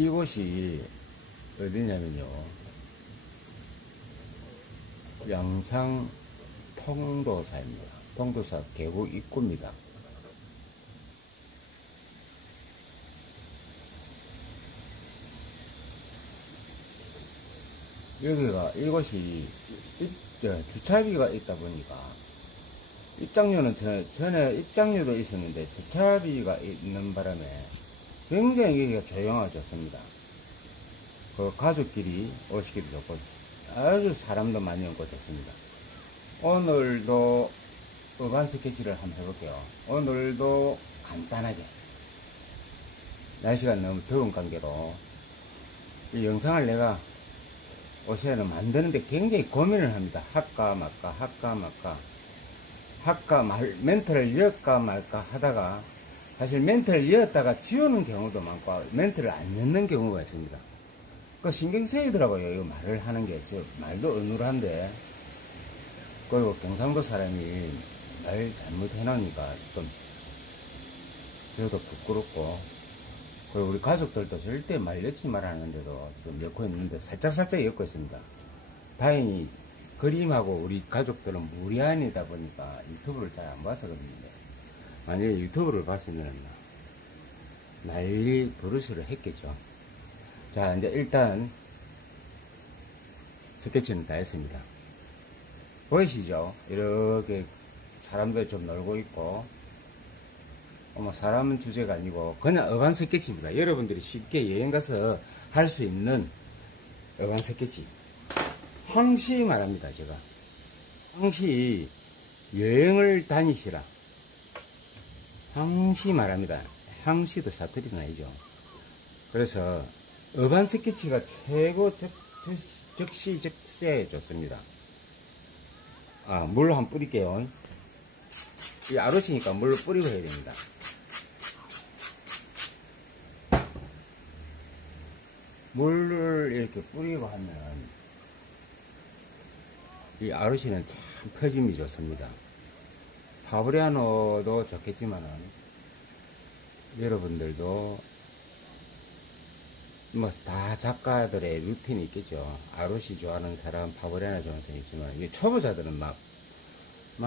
이곳이 어디냐면요, 양상 통도사입니다. 통도사 계곡 입구입니다. 여기가 이곳이 주차비가 있다 보니까 입장료는 전에 입장료도 있었는데 주차비가 있는 바람에 굉장히 여기가 조용하졌습니다. 그 가족끼리 오시기도 좋고 아주 사람도 많이 오고 좋습니다. 오늘도 어반 스케치를 한번 해볼게요. 오늘도 간단하게, 날씨가 너무 더운 관계로 이 영상을 내가 옷에는 만드는데 굉장히 고민을 합니다. 할까 말까 할까 말까 멘트를 이을까 말까 하다가 사실 멘트를 이었다가 지우는 경우도 많고 멘트를 안 넣는 경우가 있습니다. 그 신경 쓰이더라고요. 이거 말을 하는 게. 말도 어눌한데, 그리고 경상도 사람이 말 잘못해놓으니까 좀 저도 부끄럽고, 그리고 우리 가족들도 절대 말 넣지 말라는데도 지금 엮고 있는데 살짝 엮고 있습니다. 다행히 그림하고 우리 가족들은 무리안이다 보니까 유튜브를 잘 안 봐서 그런데, 만약에 유튜브를 봤으면 난리 버릇을 했겠죠. 자, 이제 일단 스케치는 다 했습니다. 보이시죠? 이렇게 사람들 좀 놀고 있고, 사람은 주제가 아니고 그냥 어반 스케치입니다. 여러분들이 쉽게 여행 가서 할 수 있는 어반 스케치. 항시 말합니다. 제가 항시 여행을 다니시라, 항시 말합니다. 항시도 사투리는 아니죠. 그래서 어반 스케치가 최고 적시적세에 좋습니다. 물로 한번 뿌릴게요. 이 아로치니까 물로 뿌리고 해야 됩니다. 물을 이렇게 뿌리고 하면 이 아로치는 참 퍼짐이 좋습니다. 파브리아노도 좋겠지만은 여러분들도 다 작가들의 루틴이 있겠죠. 아로시 좋아하는 사람, 파브리아노 좋아하는 사람 있지만, 초보자들은 막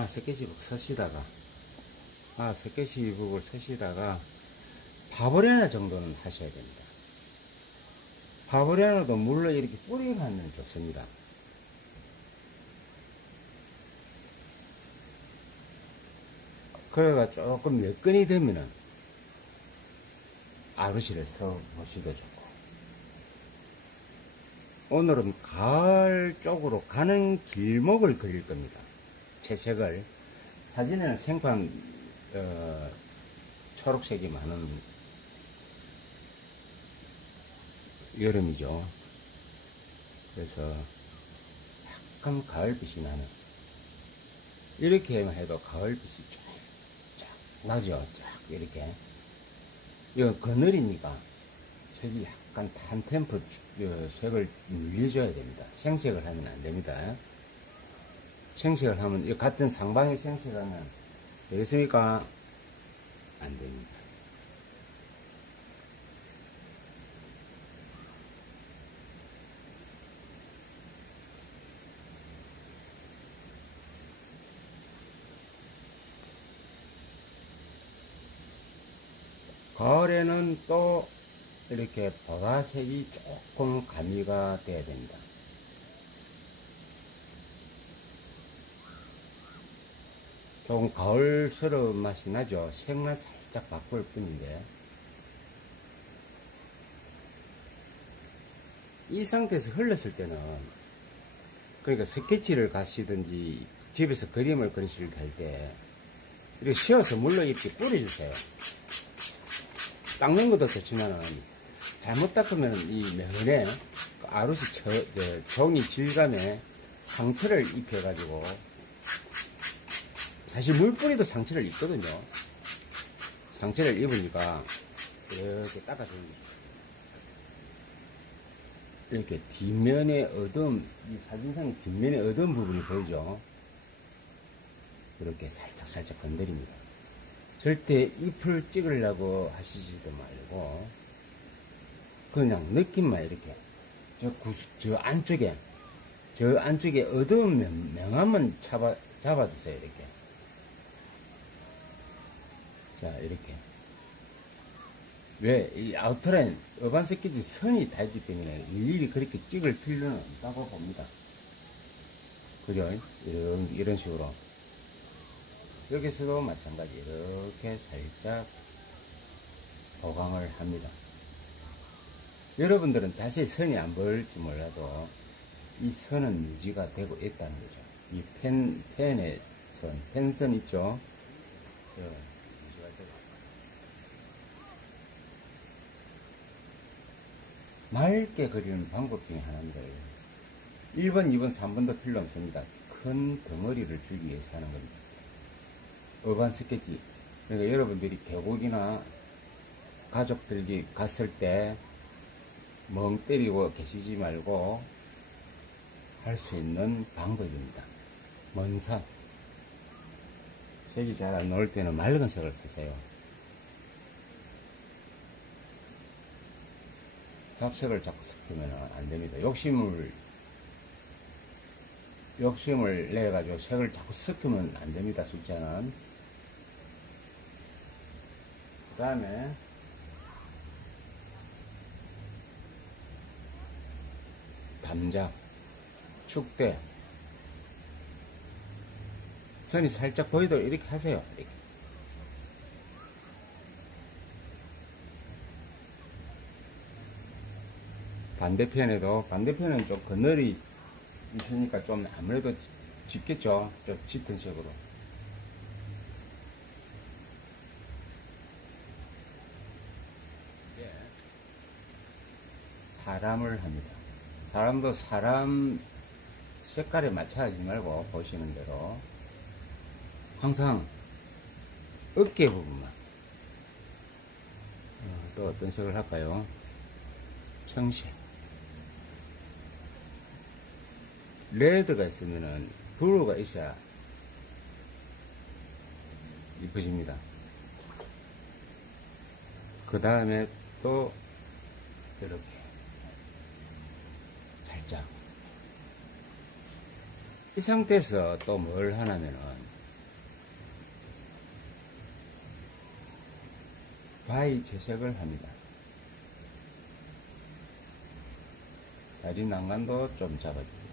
스케치북 쓰시다가, 스케치북을 쓰시다가, 파브리아노 정도는 하셔야 됩니다. 파브리아노도 물로 이렇게 뿌리면 좋습니다. 그래가 조금 몇 건이 되면은, 아로시를 써보시도 좋고, 오늘은 가을 쪽으로 가는 길목을 그릴 겁니다. 채색을. 사진에는 생판 초록색이 많은 여름이죠. 그래서 약간 가을빛이 나는, 이렇게 해도 가을빛이 쫙 나죠. 쫙 이렇게. 이건 그늘이니까 색이 약간 탄템포 색을 늘려줘야 됩니다. 생색을 하면 안 됩니다. 생색을 하면, 같은 상방의 생색을 하면 되겠습니까? 안 됩니다. 가을에는 또 이렇게 보라색이 조금 가미가 돼야 됩니다. 조금 가을스러운 맛이 나죠. 색만 살짝 바꿀 뿐인데, 이 상태에서 흘렀을 때는, 그러니까 스케치를 가시든지 집에서 그림을 그리실 때 이렇게 씌워서 물로 이렇게 뿌려주세요. 닦는 것도 좋지만은 잘못 닦으면 이 면에 아로시 종이 질감에 상처를 입혀가지고, 사실 물뿌리도 상처를 입거든요. 상처를 입으니까 이렇게 닦아줍니다. 이렇게 뒷면에 어두움, 이 사진상 뒷면에 어두운 부분이 보이죠? 이렇게 살짝 건드립니다. 절대 잎을 찍으려고 하시지도 말고, 그냥 느낌만 이렇게 저 안쪽에 어두운 명암은 잡아주세요. 이렇게. 자, 이렇게. 왜, 이 아웃라인, 어반 스케치 선이 다 있기 때문에 일일이 그렇게 찍을 필요는 없다고 봅니다. 그죠? 이런 식으로. 여기서도 마찬가지. 이렇게 살짝 보강을 합니다. 여러분들은 다시 선이 안 보일지 몰라도 이 선은 유지가 되고 있다는 거죠. 이 펜의 선, 펜선 있죠? 유지가 되고. 맑게 그리는 방법 중에 하나입니다. 1번, 2번, 3번도 필요 없습니다. 큰 덩어리를 주기 위해서 하는 겁니다. 어반 스케치. 그러니까 여러분들이 계곡이나 가족들이 갔을 때 멍 때리고 계시지 말고 할 수 있는 방법입니다. 먼 산. 색이 잘 안 나올 때는 맑은 색을 쓰세요. 잡색을 자꾸 섞으면 안 됩니다. 욕심을 내가지고 색을 자꾸 섞으면 안 됩니다. 숫자는. 그 다음에 담장, 축대, 선이 살짝 보이도록 이렇게 하세요. 이렇게. 반대편은 좀 그늘이 있으니까 좀 아무래도 짙겠죠. 좀 짙은 색으로. 사람을 합니다. 사람도 사람 색깔에 맞춰 하지 말고 보시는 대로 항상 어깨 부분만. 또 어떤 색을 할까요? 청색. 레드가 있으면은 블루가 있어야 이쁘십니다. 그 다음에 또 이렇게 살짝 이 상태에서 또 뭘 하냐면은 바위 채색을 합니다. 다리 난간도 좀 잡아줍니다.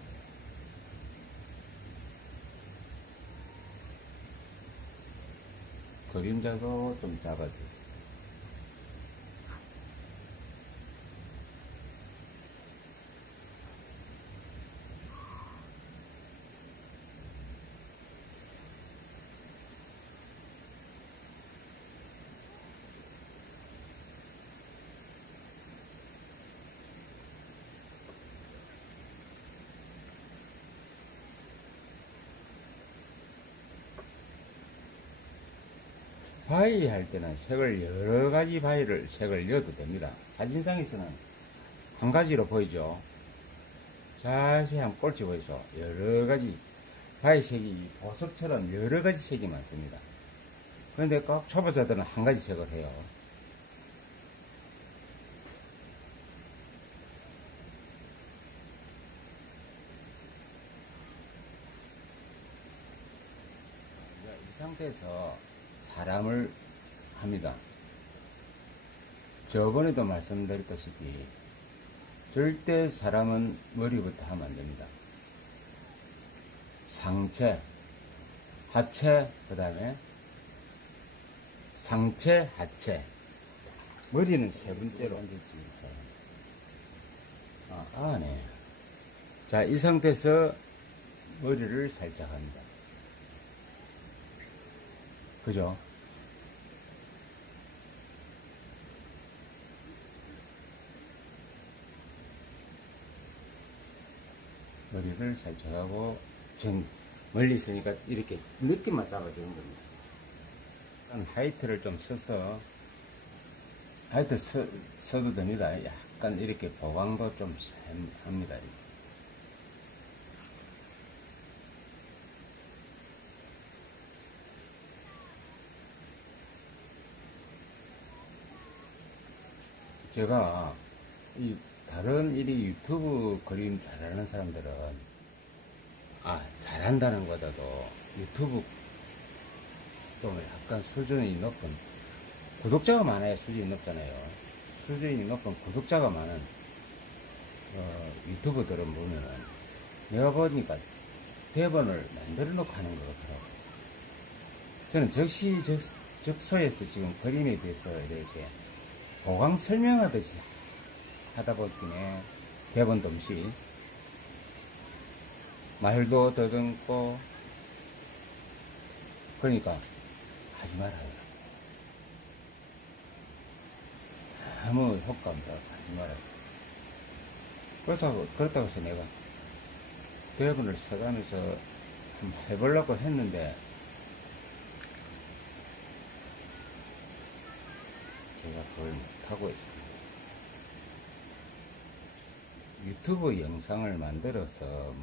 그림자도 좀 잡아주고. 바위 할 때는 색을 여러 가지 색을 넣어도 됩니다. 사진상에서는 한 가지로 보이죠. 자세히 한번 꼴찌 보이죠. 여러 가지 바위 색이 보석처럼 여러 가지 색이 많습니다. 그런데 꼭 초보자들은 한 가지 색을 해요. 이 상태에서 사람을 합니다. 저번에도 말씀드렸다시피 절대 사람은 머리부터 하면 안 됩니다. 상체, 하체, 그 다음에 상체, 하체. 머리는 세 번째로 앉았지. 네. 자, 이 상태에서 머리를 살짝 합니다. 그죠? 머리를 살짝 하고, 전 멀리 있으니까 이렇게 느낌만 잡아주는 겁니다. 하이트를 좀 써서, 하이트 써도 됩니다. 약간 이렇게 보강도 좀 합니다. 제가 이 다른 일이 유튜브 그림 잘하는 사람들은 잘한다는 것보다도 유튜브 좀 약간 수준이 높은 구독자가 많아야 수준이 높잖아요. 수준이 높은 구독자가 많은 유튜버들은 보면은 내가 보니까 대본을 만들어 놓고 하는 것 같더라고요. 저는 적시적소에서 지금 그림에 대해서 이렇게 보강 설명하듯이 하다 보니까 대본도 없이 말도 더듬고 그러니까 하지 말아요. 아무 효과 없다. 하지 말아요. 그렇다고 해서 내가 대본을 써가면서 한번 해보려고 했는데 제가 그걸 못하고 있습니다. 유튜브 영상을 만들어서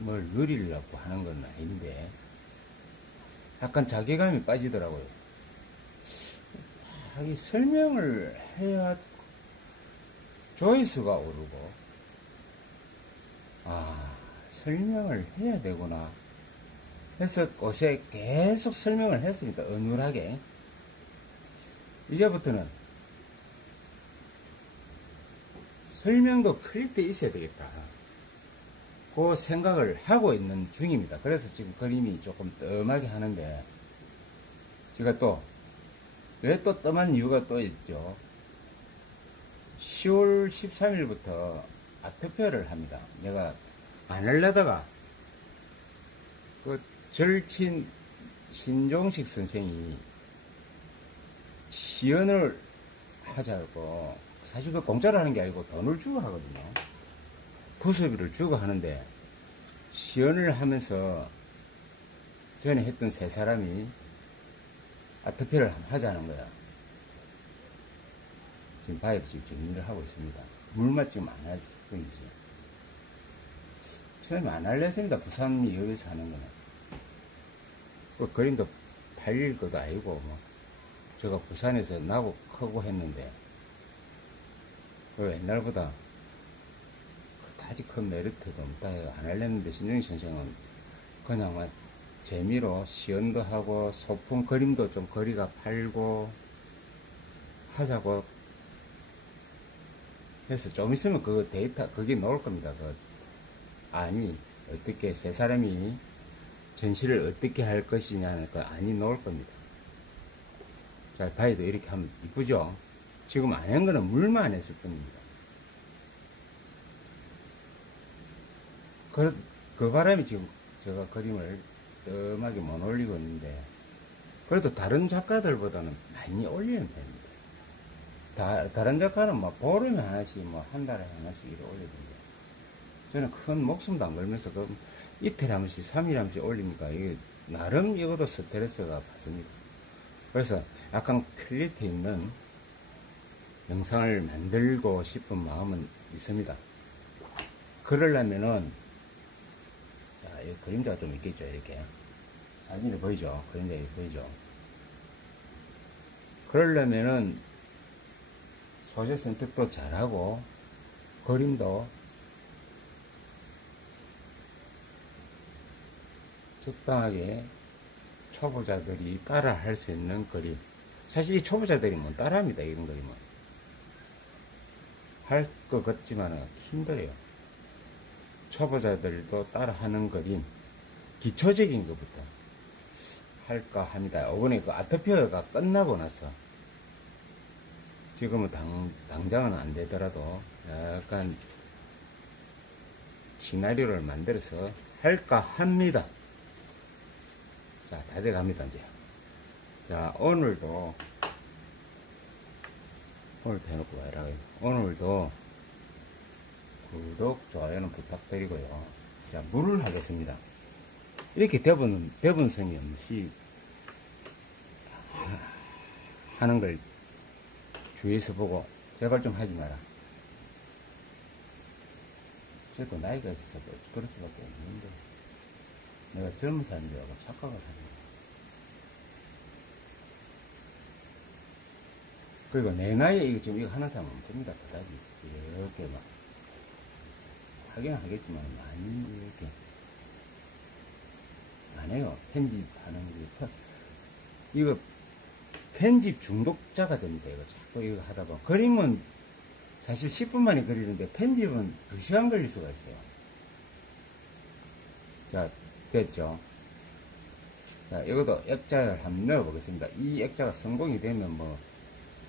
뭘 누리려고 하는 건 아닌데 약간 자괴감이 빠지더라고요. 자기 설명을 해야 조회수가 오르고 설명을 해야 되구나 해서 옷에 계속 설명을 했으니까 어눌하게 이제부터는 설명도 클릭돼 있어야 되겠다 그 생각을 하고 있는 중입니다. 그래서 지금 그림이 조금 뜸하게 하는데 제가 또 왜 또 뜸한 이유가 또 있죠. 10월 13일부터 아트페어를 합니다. 내가 안 하려다가 그 절친 신종식 선생이 시연을 하자고 사실 그 공짜로 하는 게 아니고 돈을 주고 하거든요. 부수비를 주고 하는데 시연을 하면서 전에 했던 세 사람이 아트페어를 하자는 거야. 지금 바이브집 정리를 하고 있습니다. 물맛 지금 안 할 뿐이지. 처음에 안 할려 했습니다. 부산이 여기서 하는 거는. 그 그림도 팔릴 것도 아니고, 제가 부산에서 나고 크고 했는데, 그 옛날보다 그다지 큰 메리트도 없다 해서 안 할랬는데, 신정희 선생은 그냥 재미로 시연도 하고, 소품 그림도 좀 거리가 팔고, 하자고 해서 좀 있으면 그 데이터, 그게 나올 겁니다. 어떻게 세 사람이 전시를 어떻게 할 것이냐는 그 안이 나올 겁니다. 자, 바위도 이렇게 하면 이쁘죠? 지금 안 한 거는 물만 안 했을 뿐입니다. 그 바람에 지금 제가 그림을 뜸하게 못 올리고 있는데, 그래도 다른 작가들보다는 많이 올리는 편입니다. 다른 작가는 보름에 하나씩, 한 달에 하나씩 이렇게 올리던데, 저는 큰 목숨도 안 걸면서 이틀에 한 번씩, 3일에 한 번씩 올리니까 이게 나름 이것도 스트레스가 받습니다. 그래서 약간 퀄리티 있는 영상을 만들고 싶은 마음은 있습니다. 그러려면은, 자, 이 그림자가 좀 있겠죠, 이렇게. 사진이 보이죠? 그림자가 보이죠? 그러려면은, 소재 선택도 잘하고, 그림도 적당하게 초보자들이 따라 할 수 있는 그림. 사실 이 초보자들이 못 따라 합니다, 이런 그림은. 할 것 같지만 힘들어요. 초보자들도 따라 하는 그림, 기초적인 것부터 할까 합니다. 이번에 그 아트페어가 끝나고 나서, 지금은 당장은 안 되더라도 약간 시나리오를 만들어서 할까 합니다. 자, 다 돼갑니다, 이제. 자, 오늘도 해놓고 와라. 오늘도 구독, 좋아요는 부탁드리고요. 자, 물을 하겠습니다. 이렇게 대본성이 없이 하는 걸 주위에서 보고, 제발 좀 하지 마라. 저도 나이가 있어서 그럴 수밖에 없는데, 내가 젊은 사람들하고 착각을 하는 거야. 그리고 내 나이에 이거 지금 이거 하는 사람 없습니다. 그다지 이렇게 막 하긴 하겠지만 많이 이렇게 안 해요. 편집하는 게 이거 편집 중독자가 됩니다. 이거 자꾸 이거 하다 보면 그림은 사실 10분 만에 그리는데 편집은 2시간 걸릴 수가 있어요. 자, 됐죠? 자, 이것도 액자를 한번 넣어 보겠습니다. 이 액자가 성공이 되면 뭐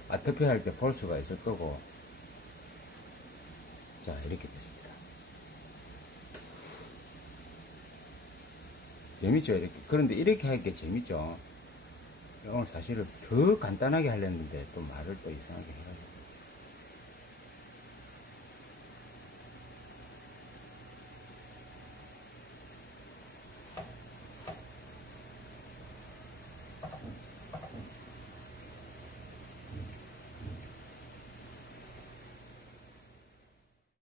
아트페어 할 때 볼 수가 있을 거고. 자, 이렇게 됐습니다. 재밌죠? 이렇게. 그런데 이렇게 하기가 재밌죠? 오늘 사실은 더 간단하게 하려는데 또 말을 또 이상하게 해가지고.